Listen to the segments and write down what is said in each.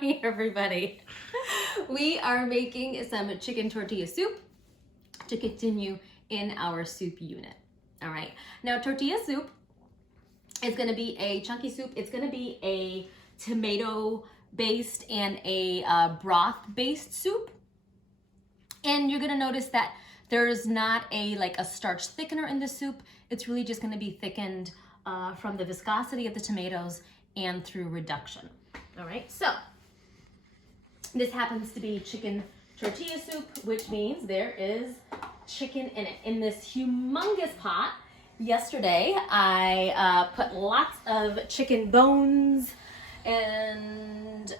Hi everybody. We are making some chicken tortilla soup to continue in our soup unit. All right. Now tortilla soup is going to be a chunky soup. It's going to be a tomato based and a broth based soup. And you're going to notice that there's not a starch thickener in the soup. It's really just going to be thickened from the viscosity of the tomatoes and through reduction. All right, so this happens to be chicken tortilla soup, which means there is chicken in it. In this humongous pot, yesterday I put lots of chicken bones and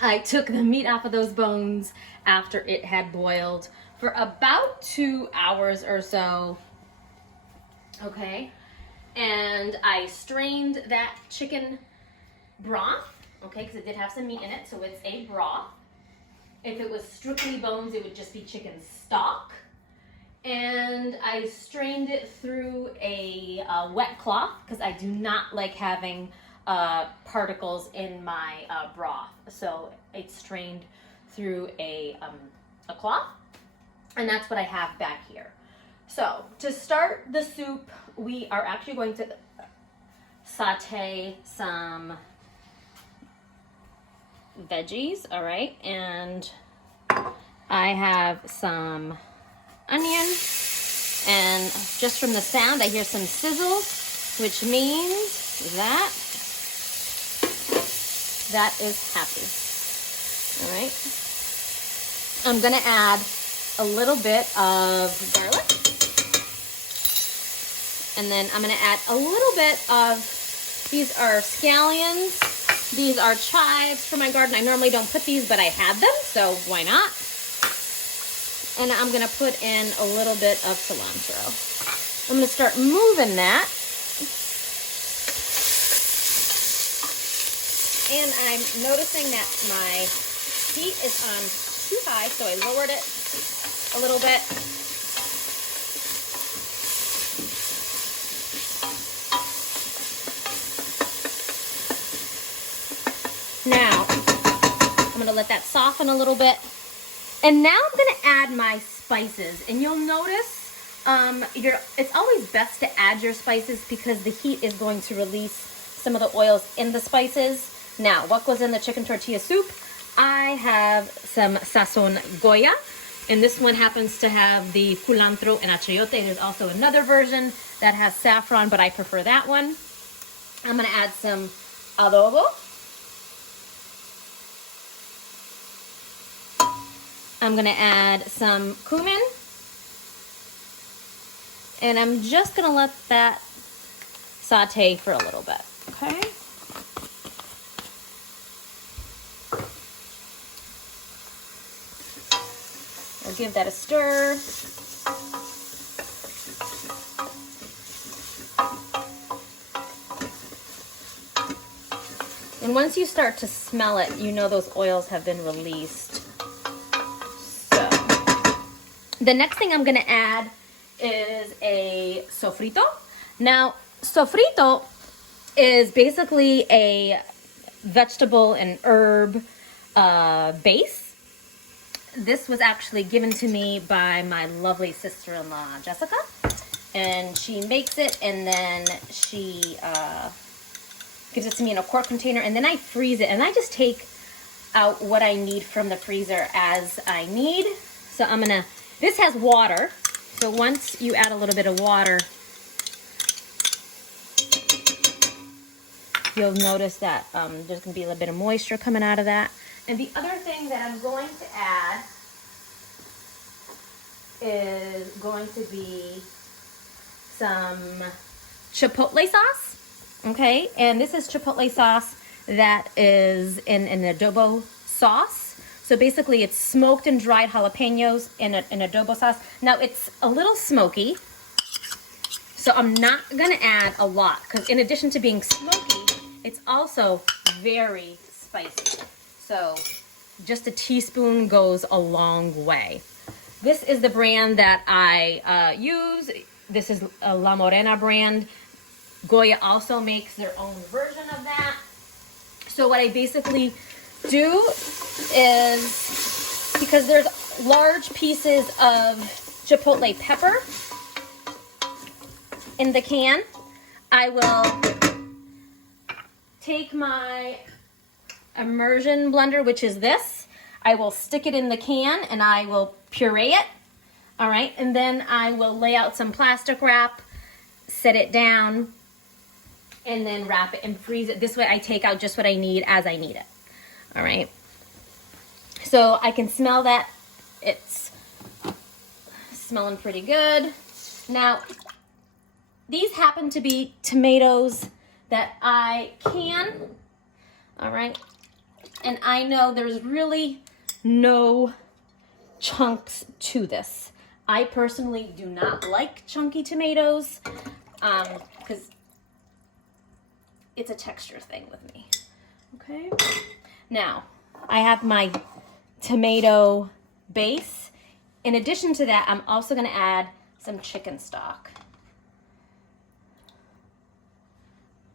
I took the meat off of those bones after it had boiled for about 2 hours or so. Okay, and I strained that chicken broth, okay, because it did have some meat in it, so it's a broth. If it was strictly bones, it would just be chicken stock. And I strained it through a wet cloth because I do not like having particles in my broth. So it's strained through a cloth, and that's what I have back here. So to start the soup, we are actually going to saute some veggies, all right? And I have some onion, and just from the sound, I hear some sizzle, which means that is happy, all right? I'm gonna add a little bit of garlic. And then I'm gonna add a little bit of, these are scallions, these are chives from my garden. I normally don't put these, but I had them, so why not? And I'm gonna put in a little bit of cilantro. I'm gonna start moving that. And I'm noticing that my heat is on too high, so I lowered it a little bit. Now, I'm gonna let that soften a little bit. And now I'm gonna add my spices. And you'll notice, it's always best to add your spices because the heat is going to release some of the oils in the spices. Now, what goes in the chicken tortilla soup? I have some sazon Goya, and this one happens to have the culantro and achayote. There's also another version that has saffron, but I prefer that one. I'm gonna add some adobo. I'm gonna add some cumin, and I'm just gonna let that saute for a little bit, okay? I'll give that a stir. And once you start to smell it, you know those oils have been released. The next thing I'm gonna add is a sofrito. Now, sofrito is basically a vegetable and herb base. This was actually given to me by my lovely sister-in-law, Jessica. And she makes it, and then she gives it to me in a quart container, and then I freeze it. And I just take out what I need from the freezer as I need. So I'm gonna, this has water, so once you add a little bit of water, you'll notice that there's going to be a little bit of moisture coming out of that. And the other thing that I'm going to add is going to be some chipotle sauce, okay? And this is chipotle sauce that is in an adobo sauce. So basically it's smoked and dried jalapenos in an adobo sauce. Now it's a little smoky, so I'm not gonna add a lot because in addition to being smoky, it's also very spicy. So just a teaspoon goes a long way. This is the brand that I use. This is a La Morena brand. Goya also makes their own version of that. So what I basically do is, because there's large pieces of chipotle pepper in the can, I will take my immersion blender, which is this. I will stick it in the can and I will puree it. All right, and then I will lay out some plastic wrap, set it down, and then wrap it and freeze it. This way I take out just what I need as I need it. All right. So I can smell that it's smelling pretty good. Now, these happen to be tomatoes that I can, all right? And I know there's really no chunks to this. I personally do not like chunky tomatoes because it's a texture thing with me, okay? Now, I have my tomato base. In addition to that, I'm also gonna add some chicken stock.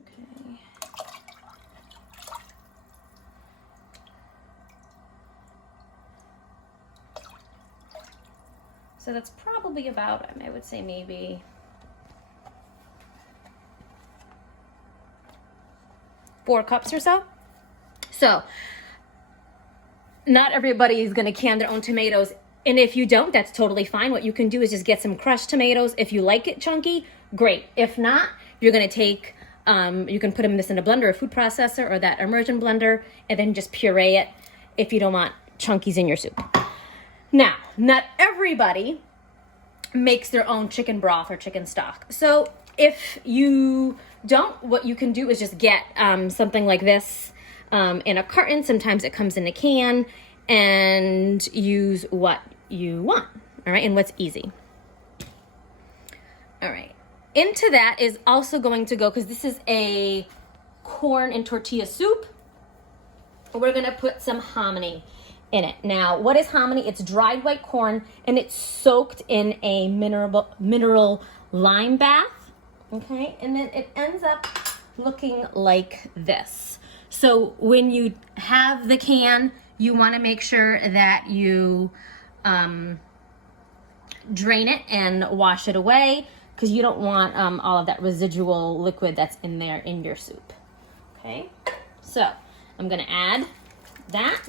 Okay. So that's probably about, I would say maybe four cups or so. So not everybody is going to can their own tomatoes. And if you don't, that's totally fine. What you can do is just get some crushed tomatoes. If you like it chunky, great. If not, you're going to take, you can put this in a blender, a food processor, or that immersion blender, and then just puree it if you don't want chunkies in your soup. Now, not everybody makes their own chicken broth or chicken stock. So if you don't, what you can do is just get something like this in a carton. Sometimes it comes in a can, and use what you want, all right, and what's easy. All right, into that is also going to go, because this is a corn and tortilla soup, we're gonna put some hominy in it. Now, what is hominy? It's dried white corn, and it's soaked in a mineral lime bath, okay? And then it ends up looking like this. So when you have the can, you wanna make sure that you drain it and wash it away, because you don't want all of that residual liquid that's in there in your soup, okay? So I'm gonna add that.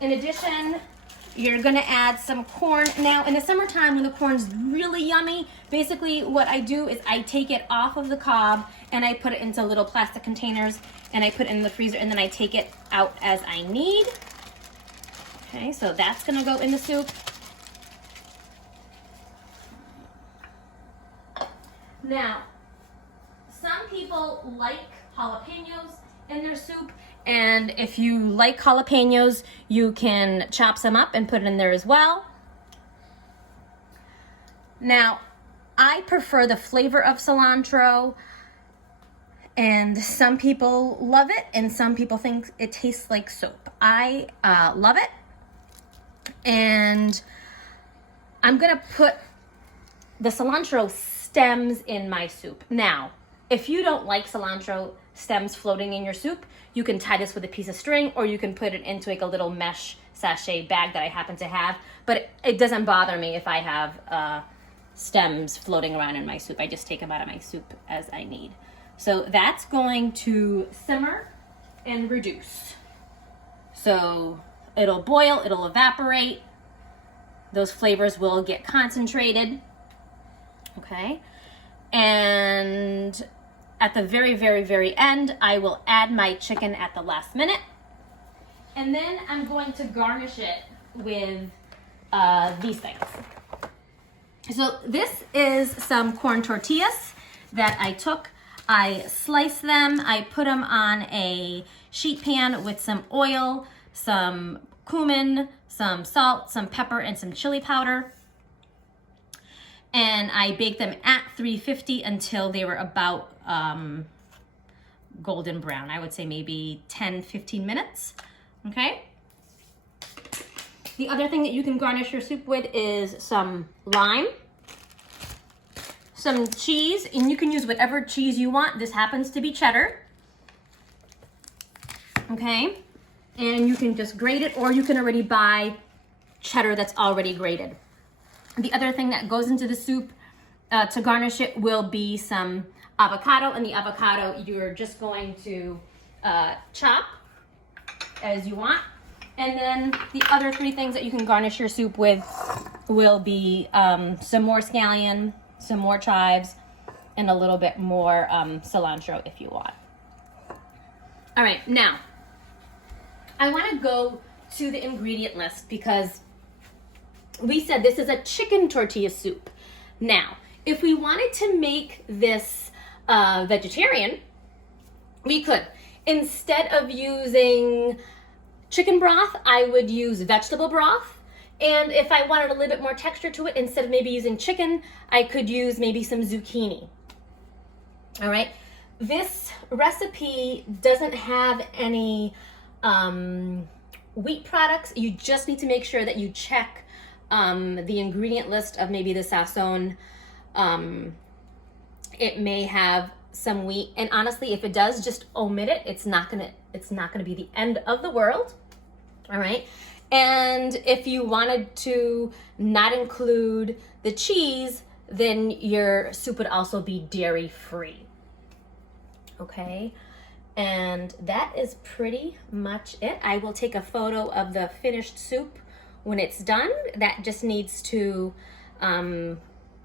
In addition, you're gonna add some corn. Now, in the summertime when the corn's really yummy, basically what I do is I take it off of the cob and I put it into little plastic containers and I put it in the freezer, and then I take it out as I need. Okay, so that's gonna go in the soup. Now, some people like jalapenos in their soup, and if you like jalapenos, you can chop some up and put it in there as well. Now, I prefer the flavor of cilantro, and some people love it, and some people think it tastes like soap. I love it, and I'm gonna put the cilantro stems in my soup. Now, if you don't like cilantro stems floating in your soup, you can tie this with a piece of string, or you can put it into like a little mesh sachet bag that I happen to have. But it doesn't bother me if I have stems floating around in my soup. I just take them out of my soup as I need. So that's going to simmer and reduce. So it'll boil, it'll evaporate. Those flavors will get concentrated, okay? And at the very, very, very end, I will add my chicken at the last minute. And then I'm going to garnish it with these things. So this is some corn tortillas that I took. I sliced them, I put them on a sheet pan with some oil, some cumin, some salt, some pepper, and some chili powder. And I baked them at 350 until they were about golden brown. I would say maybe 10-15 minutes, okay? The other thing that you can garnish your soup with is some lime. some cheese, and you can use whatever cheese you want. This happens to be cheddar. Okay, and you can just grate it, or you can already buy cheddar that's already grated. The other thing that goes into the soup to garnish it will be some avocado, and the avocado you're just going to chop as you want. And then the other three things that you can garnish your soup with will be some more scallion, some more chives, and a little bit more cilantro if you want. All right, now I want to go to the ingredient list because we said this is a chicken tortilla soup. Now, if we wanted to make this vegetarian, we could. Instead of using chicken broth, I would use vegetable broth. And if I wanted a little bit more texture to it, instead of maybe using chicken, I could use maybe some zucchini. All right. This recipe doesn't have any wheat products. You just need to make sure that you check the ingredient list of maybe the sazon. It may have some wheat, and honestly, if it does, just omit it. It's not gonna be the end of the world. All right. And if you wanted to not include the cheese, then your soup would also be dairy free. Okay. And that is pretty much it. I will take a photo of the finished soup when it's done. That just needs to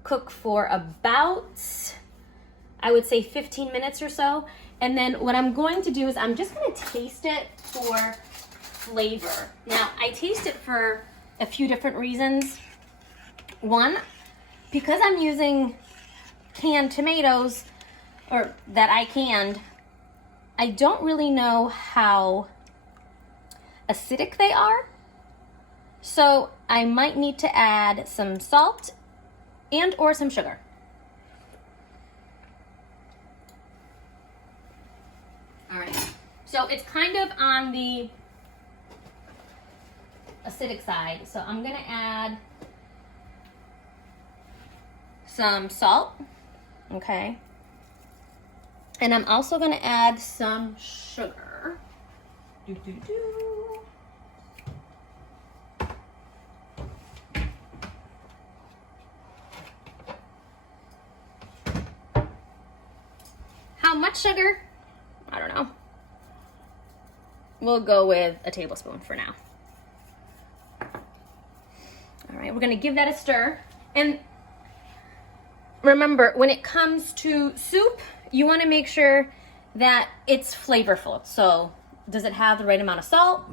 cook for about, I would say 15 minutes or so. And then what I'm going to do is I'm just going to taste it for flavor. Now, I taste it for a few different reasons. One, because I'm using canned tomatoes, or that I canned, I don't really know how acidic they are. So I might need to add some salt and or some sugar. All right, so it's kind of on the acidic side. So I'm gonna add some salt, okay? And I'm also gonna add some sugar. How much sugar? I don't know. We'll go with a tablespoon for now. All right, we're gonna give that a stir. And remember, when it comes to soup, you wanna make sure that it's flavorful. So does it have the right amount of salt?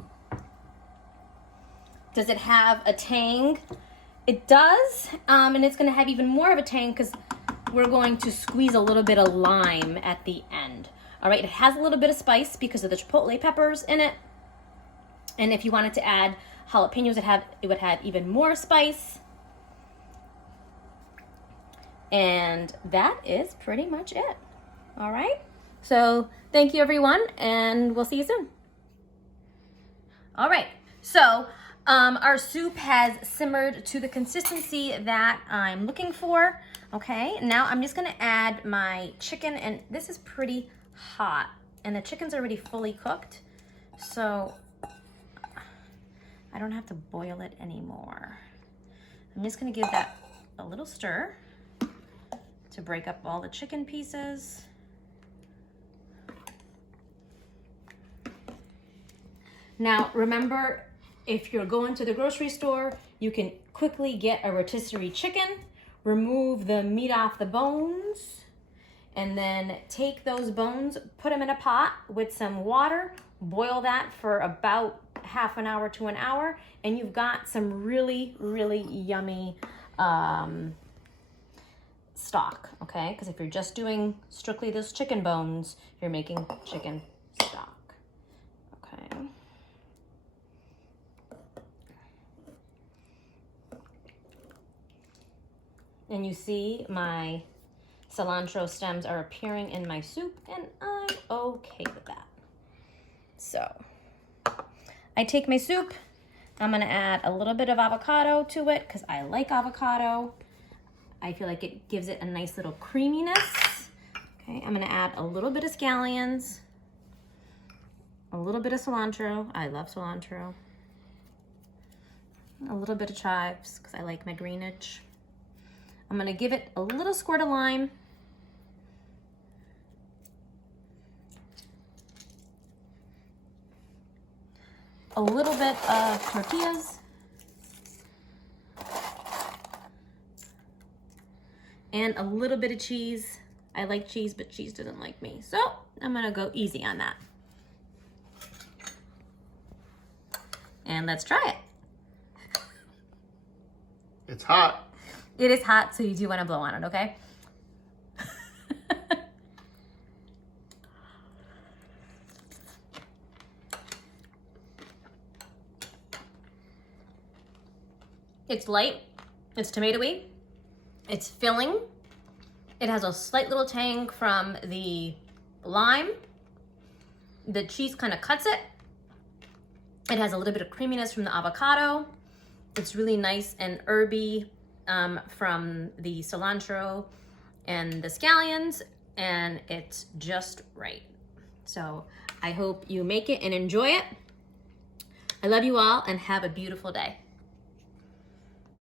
Does it have a tang? It does, and it's gonna have even more of a tang because we're going to squeeze a little bit of lime at the end. All right, it has a little bit of spice because of the chipotle peppers in it. And if you wanted to add jalapenos, it would have even more spice. And that is pretty much it. All right, so thank you everyone, and we'll see you soon. All right, so our soup has simmered to the consistency that I'm looking for. Okay, now I'm just gonna add my chicken, and this is pretty hot, and the chicken's already fully cooked, so I don't have to boil it anymore. I'm just gonna give that a little stir to break up all the chicken pieces. Now, remember, if you're going to the grocery store, you can quickly get a rotisserie chicken, remove the meat off the bones, and then take those bones, put them in a pot with some water, boil that for about half an hour to an hour, and you've got some really, really yummy stock, okay? Because if you're just doing strictly those chicken bones, you're making chicken stock, okay? And you see my cilantro stems are appearing in my soup, and I'm okay with that. So I take my soup, I'm gonna add a little bit of avocado to it because I like avocado. I feel like it gives it a nice little creaminess. Okay, I'm gonna add a little bit of scallions, a little bit of cilantro. I love cilantro. A little bit of chives because I like my greenage. I'm gonna give it a little squirt of lime. A little bit of tortillas. And a little bit of cheese. I like cheese, but cheese doesn't like me. So I'm gonna go easy on that. And let's try it. It's hot. It is hot, so you do wanna blow on it, okay? It's light, it's tomatoey, it's filling. It has a slight little tang from the lime. The cheese kind of cuts it. It has a little bit of creaminess from the avocado. It's really nice and herby from the cilantro and the scallions, and it's just right. So I hope you make it and enjoy it. I love you all and have a beautiful day.